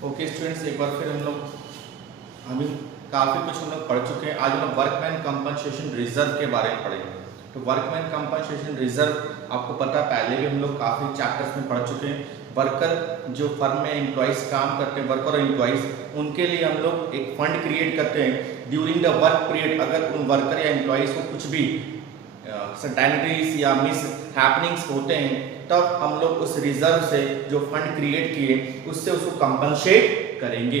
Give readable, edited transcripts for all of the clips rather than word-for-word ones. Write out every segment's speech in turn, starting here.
Okay students, एक बार फिर हम लोग अभी काफ़ी कुछ हम लोग पढ़ चुके हैं। आज हम लोग वर्कमैन कंपनसेशन रिजर्व के बारे में पढ़ेंगे। तो वर्कमैन कंपनसेशन रिजर्व आपको पता, पहले भी हम लोग काफ़ी चैप्टर्स में पढ़ चुके हैं। वर्कर जो फर्म में एम्प्लॉइज़ काम करते हैं, वर्कर और एम्प्लॉइज़, उनके लिए हम लोग एक फंड क्रिएट करते हैं ड्यूरिंग द वर्क पीरियड। अगर उन वर्कर या एम्प्लॉइज़ को कुछ भी सैनिटरीज या मिस हैपनिंग्स होते हैं, तब हम लोग उस रिजर्व से जो फंड क्रिएट किए उससे उसको कंपनसेट करेंगे।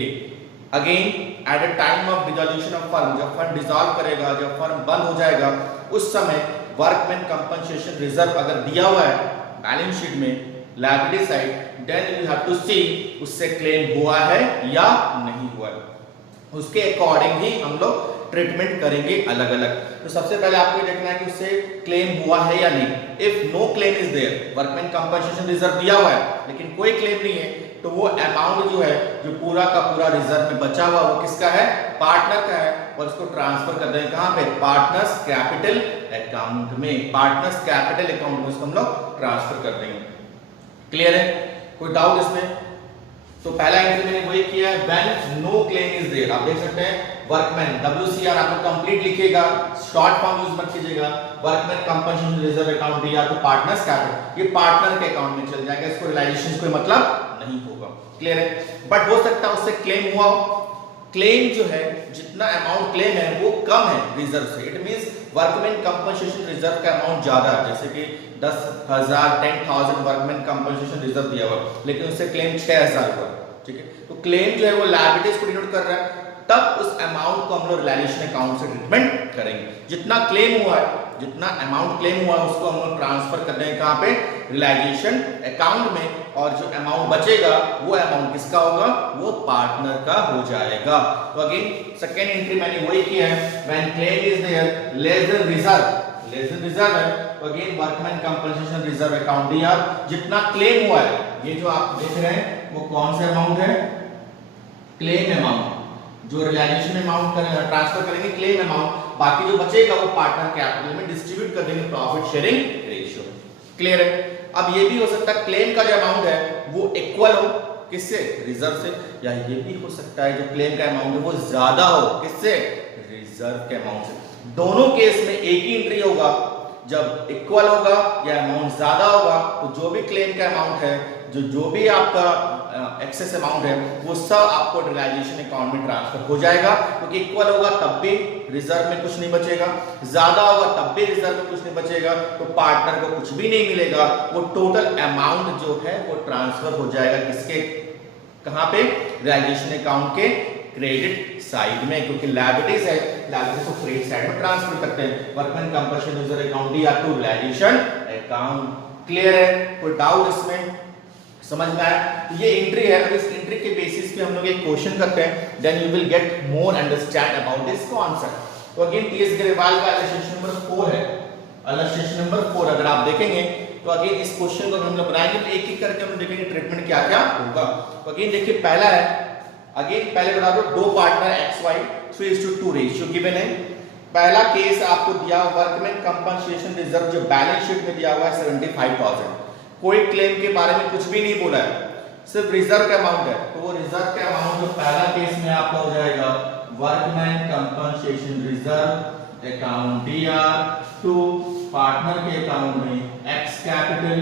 Again at the time of dissolution of firm, जब फंड डिसॉल्व करेगा, जब फर्म बंद हो जाएगा, उस समय वर्कमैन कंपनसेशन रिजर्व अगर दिया हुआ है बैलेंस शीट में liability side, then you have to see उससे क्लेम हुआ है या नहीं हुआ है। उसके अकॉर्डिंग ही हम लोग ट्रीटमेंट करेंगे अलग अलग। तो सबसे पहले आपको देखना है कि उससे क्लेम हुआ है या नहीं। If no claim is there, workman compensation reserve दिया हुआ है लेकिन कोई क्लेम नहीं है, तो वो अमाउंट जो है, जो पूरा का पूरा रिजर्व में बचा हुआ, वो किसका है? पार्टनर का है। और उसको ट्रांसफर कर देंगे कहां पे? पार्टनर्स कैपिटल अकाउंट में। पार्टनर्स कैपिटल अकाउंट में उसको हम लोग ट्रांसफर कर देंगे। क्लियर है? कोई डाउट इसमें? तो पहला एंट्री मैंने वही किया है, when no claim is there. आप देख सकते हैं वर्कमैन WCR आपको कंप्लीट लिखिएगा, शॉर्ट फॉर्म यूज मत कीजिएगा। वर्कमैन कंपनसेशन रिजर्व अकाउंट दिया तो पार्टनर्स कैपिटल, ये पार्टनर के अकाउंट में चल जाएगा, इसको रियलाइजेशन कोई मतलब नहीं होगा। क्लियर है? बट हो सकता है उससे क्लेम हुआ हो। क्लेम जो है, जितना अमाउंट क्लेम है वो कम है रिजर्व से। It means workman compensation reserve का अमाउंट ज्यादा है, जैसे कि 10,000 10,000 वर्कमैन कंपनसेशन रिजर्व दिया हुआ, लेकिन उससे क्लेम 6,000 हुआ। ठीक है, तो क्लेम जो है वो लायबिलिटीज को डिनोट कर रहा है, तब उस अमाउंट को हम लोग रियलाइजेशन अकाउंट से ट्रीटमेंट करेंगे। जितना क्लेम हुआ है, जितना अमाउंट क्लेम हुआ है, उसको हम लोग ट्रांसफर कर देंगे कहां पे? रियलाइजेशन अकाउंट में। और जो अमाउंट बचेगा वो अमाउंट किसका होगा? वो पार्टनर का हो जाएगा। तो अगेन सेकेंड एंट्री मैंने वही किया है, when claim is there less than reserve, less than reserve है, तो again workman compensation reserve account दिया। जितना क्लेम हुआ है, ये जो आप देख रहे हैं वो कौन सा अमाउंट है? Claim amount. जो रियलाइजेशन अमाउंट करेंगे, ट्रांसफर करेंगे क्लेम अमाउंट, बाकी जो बचेगा वो पार्टनर कैपिटल में डिस्ट्रीब्यूट कर देंगे प्रॉफिट शेयरिंग रेशियो। क्लियर है? अब ये भी हो सकता है क्लेम का जो अमाउंट है वो इक्वल हो, किससे? रिजर्व से। या ये भी हो सकता है जो क्लेम का अमाउंट है वो ज्यादा हो, किससे? रिजर्व के अमाउंट से। दोनों केस में एक ही एंट्री होगा, जब इक्वल होगा या अमाउंट ज्यादा होगा, तो जो भी क्लेम का अमाउंट है, जो भी आपका एक्सेस अमाउंट है, वो सब आपको रियलाइजेशन अकाउंट में ट्रांसफर हो जाएगा। क्योंकि इक्वल होगा तब भी रिजर्व में कुछ नहीं बचेगा, ज्यादा होगा तब भी रिजर्व में कुछ नहीं बचेगा, तो पार्टनर को कुछ भी नहीं मिलेगा। वो टोटल अमाउंट जो है वो ट्रांसफर हो जाएगा किसके? कहां पे? रियलाइजेशन अकाउंट के क्रेडिट साइड में, क्योंकि लायबिलिटीज है, लायबिलिटीज को क्रेडिट साइड में ट्रांसफर करते हैं। वर्कमैन कंपनसेशन रिजर्व अकाउंट दिया टू रियलाइजेशन अकाउंट। क्लियर है? कोई डाउट इसमें? समझ में आया? ये एंट्री है। अब इस एंट्री के बेसिस पे हम लोग एक क्वेश्चन करते हैं, then you will get more understand about this concept. तो अगेन टीएस ग्रेवाल का इलस्ट्रेशन नंबर 4 है, इलस्ट्रेशन नंबर 4 अगर आप देखेंगे तो अगेन इस क्वेश्चन को हम लोग बनाएंगे, तो एक एक करके हम देखेंगे ट्रीटमेंट क्या क्या होगा। तो अगेन देखिए पहला है, अगेन पहले बता दो, दो पार्टनर XY 3:2 रेशियो गिवन है। पहला केस आपको दिया वर्कमैन कंपनसेशन रिजर्व जो बैलेंस शीट में दिया हुआ है 75,000। कोई क्लेम के बारे में कुछ भी नहीं बोला है, सिर्फ रिजर्व का अमाउंट है। तो वो रिजर्व का अमाउंट जो पहला केस में आपका हो जाएगा वर्कमैन कंपनसेशन रिजर्व अकाउंट दिया टू पार्टनर के अकाउंट में X capital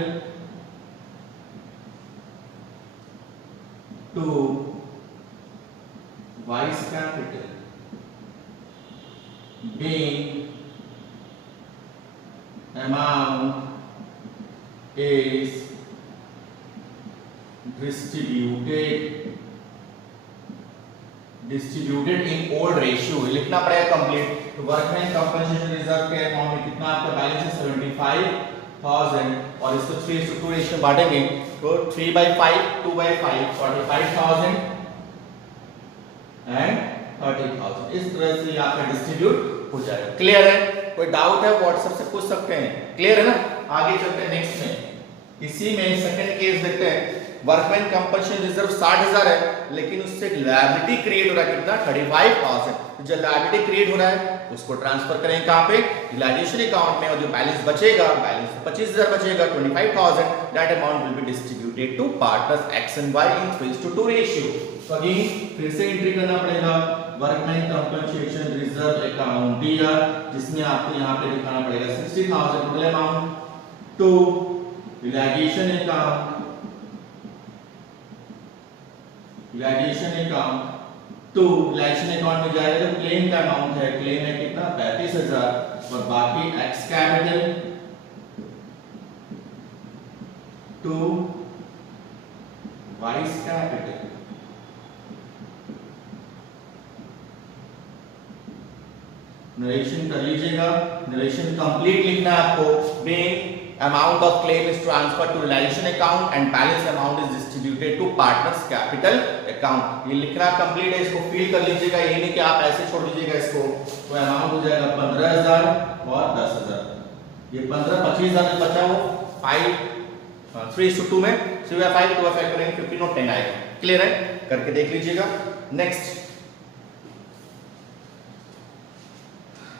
to Y's capital being amount is distributed in old ratio। लिखना पड़ेगा कंप्लीट। तो वर्कमैन कंपनसेशन रिजर्व के अमाउंट में कितना आपका बैलेंस है? 75,000, और इसको 3:2 रेशियो में बांटेंगे, तो 3/5 2/5 45,000 एंड 30,000। इस तरह से आपका डिस्ट्रीब्यूट हो जाएगा। क्लियर है? कोई डाउट है व्हाट्सएप से पूछ सकते हैं। क्लियर है ना? आगे चलते हैं नेक्स्ट में। इसी में सेकंड केस देखते हैं। वर्कमैन कंपनसेशन रिजर्व 60,000 है, लेकिन उससे एक लायबिलिटी क्रिएट हो रहा है कितना 35,000। जो लायबिलिटी क्रिएट हो रहा है उसको ट्रांसफर करेंगे कहां पे, यूटिलाइजेशन अकाउंट में, और जो बैलेंस बचेगा, बैलेंस 25,000 बचेगा, 25,000, that amount will be distributed to partners X and Y in 3:2 ratio. तो अगेन फिर से एंट्री करना पड़ेगा workman compensation reserve account DR, जिसमें आपको यहां पे दिखाना पड़ेगा 60,000 total amount to utilisation account, utilisation account तो यूटिलाइजेशन अकाउंट में जाएगा जो क्लेम का अमाउंट है, क्लेम है कितना 35,000, और बाकी X capital to Y's capital. Narration कर लीजिएगा, नरेशन कंप्लीट लिखना है आपको। Being amount of claim is transferred to realization account and balance amount is distributed to partners capital account। ये लिखना कंप्लीट है, इसको फिल कर लीजिएगा, ये नहीं कि आप ऐसे छोड़ दीजिएगा इसको। तो अमाउंट हो जाएगा 15,000 और 10,000। ये 15-25,000 बचा वो 3:2 में 5 2 5 करेंगे 15 और 10 आएगा। क्लियर है, करके देख लीजिएगा।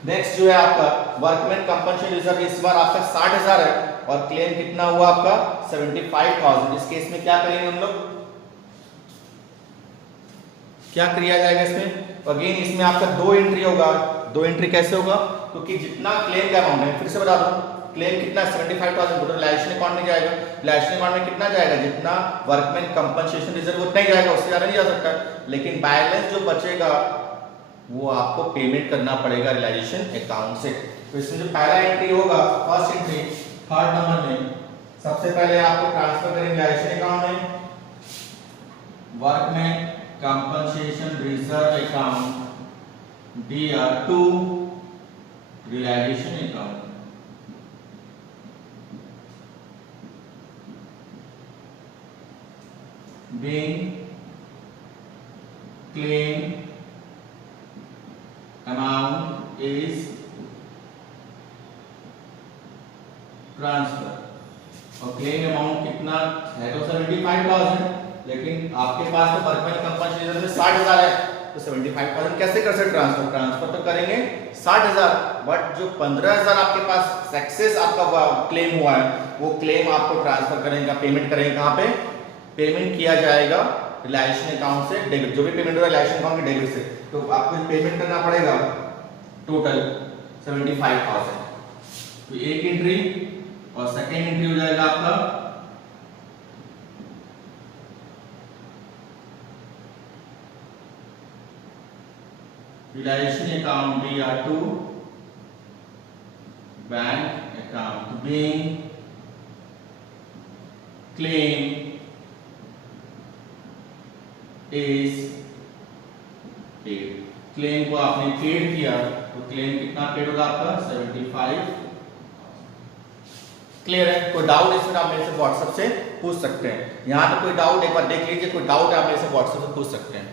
नेक्स्ट जो है आपका वर्कमैन कंपनसेशन रिजर्व, इस बार आपका 60,000 है और क्लेम कितना हुआ आपका 75,000। इस केस में क्या करेंगे हम लोग, क्या किया जाएगा इसमें, अगेन इसमें आपका 2 एंट्री होगा। 2 एंट्री कैसे होगा, क्योंकि जितना क्लेम का अमाउंट है, फिर से बता दूं, क्लेम कितना 75,000 टोटल रिलायजेशन अकाउंट में जाएगा। रिलायजेशन अकाउंट में कितना जाएगा, जितना वर्कमैन कंपनसेशन रिजर्व उतना ही जाएगा, उससे ज्यादा नहीं जा सकता। लेकिन बैलेंस जो बचेगा वो आपको पेमेंट करना पड़ेगा रिलायजेशन अकाउंट से। तो इसमें जो पहला एंट्री होगा, फर्स्ट एंट्री 3rd नंबर में, सबसे पहले आपको ट्रांसफर करेंगे रिलायजेशन अकाउंट में, workman compensation reserve account DR to realisation account. Being claim amount is transfer, और क्लेम अमाउंट कितना है तो 75,000, लेकिन आपके पास तो वर्कमैन कंपनसेशन में 60,000 है, तो 75,000 कैसे कर सकते ट्रांसफर, ट्रांसफर तो करेंगे 60,000, बट जो 15,000 आपके पास सक्सेस आपका क्लेम हुआ है, वो क्लेम आपको ट्रांसफर करेंगे, पेमेंट करेंगे कहां पे, पेमेंट किया जाएगा रिलायजेशन अकाउंट से डेबिट, जो भी पेमेंट होगा रिलायजेशन अकाउंट के डेबिट से, तो आपको पेमेंट करना पड़ेगा टोटल 75,000। तो एक एंट्री, और सेकेंड एंट्री हो जाएगा आपका realisation account DR to bank account, being claim is paid. Claim को आपने पेड किया तो क्लेम कितना पेड होगा आपका 75। क्लियर है, कोई डाउट इसमें आप मेरे से व्हाट्सएप से पूछ सकते हैं। यहां पे कोई डाउट एक बार देख लीजिए, कोई डाउट आप मेरे से व्हाट्सएप से पूछ सकते हैं।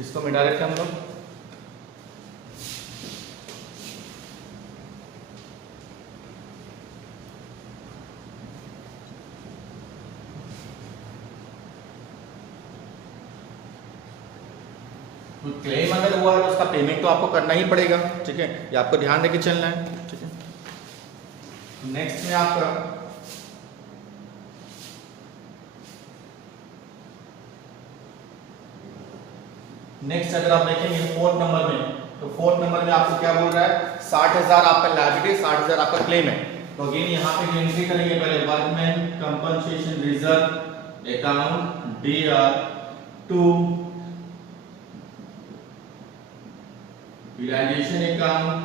इसको मिटा देते हैं हम लोग। क्लेम अगर हुआ है तो उसका पेमेंट तो आपको करना ही पड़ेगा, ठीक है, ये आपको ध्यान देके चलना है, ठीक है। नेक्स्ट में आपका नेक्स्ट अगर आप देखेंगे 4th नंबर में, तो 4th नंबर में आपको क्या बोल रहा है, 60,000 आपका लायबिलिटी, 60,000 आपका क्लेम है। तो अगेन यहाँ पे जो एंट्री करेंगे पहले workman compensation reserve account DR to realisation account,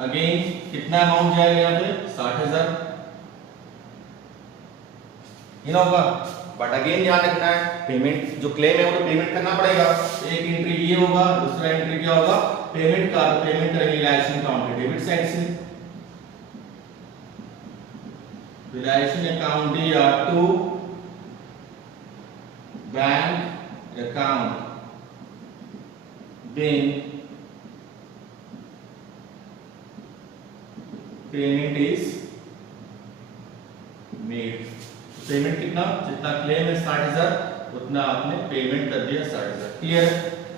again कितना अमाउंट जाएगा यहाँ पे 60,000, ये ना होगा। बट अगेन ध्यान रखना है, पेमेंट जो क्लेम है वो तो पेमेंट करना पड़ेगा। एक एंट्री ये होगा, दूसरा एंट्री क्या होगा, पेमेंट का। तो पेमेंट करेंगे रिलायंस अकाउंट डेबिट साइड से, रिलायंस अकाउंट दिया to bank account being payment is made. Payment कितना, जितना क्लेम है 60,000 उतना आपने पेमेंट कर दिया 60,000। क्लियर।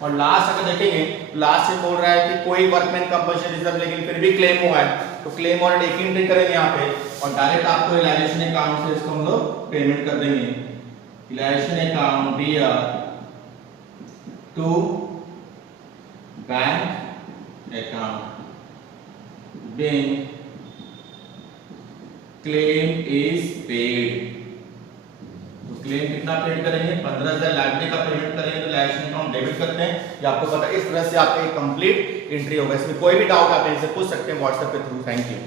और लास्ट अगर देखेंगे, लास्ट से बोल रहा है कि कोई वर्कमैन कंपनसेशन रिजर्व लेकिन फिर भी क्लेम हुआ है, तो क्लेम और एक एंट्री करेंगे यहाँ पे और डायरेक्ट आपको रिलायंस अकाउंट से इसको हम लोग पेमेंट कर देंगे। रिलायंस अकाउंट दिया to bank account being claim is paid. तो क्लेम कितना पेड करेंगे, 15,000 लागने का पेमेंट करेंगे तो रिलायंस अकाउंट डेबिट करते हैं। ये आपको पता है, इस तरह से आपका एक कंप्लीट एंट्री होगा। इसमें कोई भी डाउट आप इनसे पूछ सकते हैं व्हाट्सएप के थ्रू। Thank you.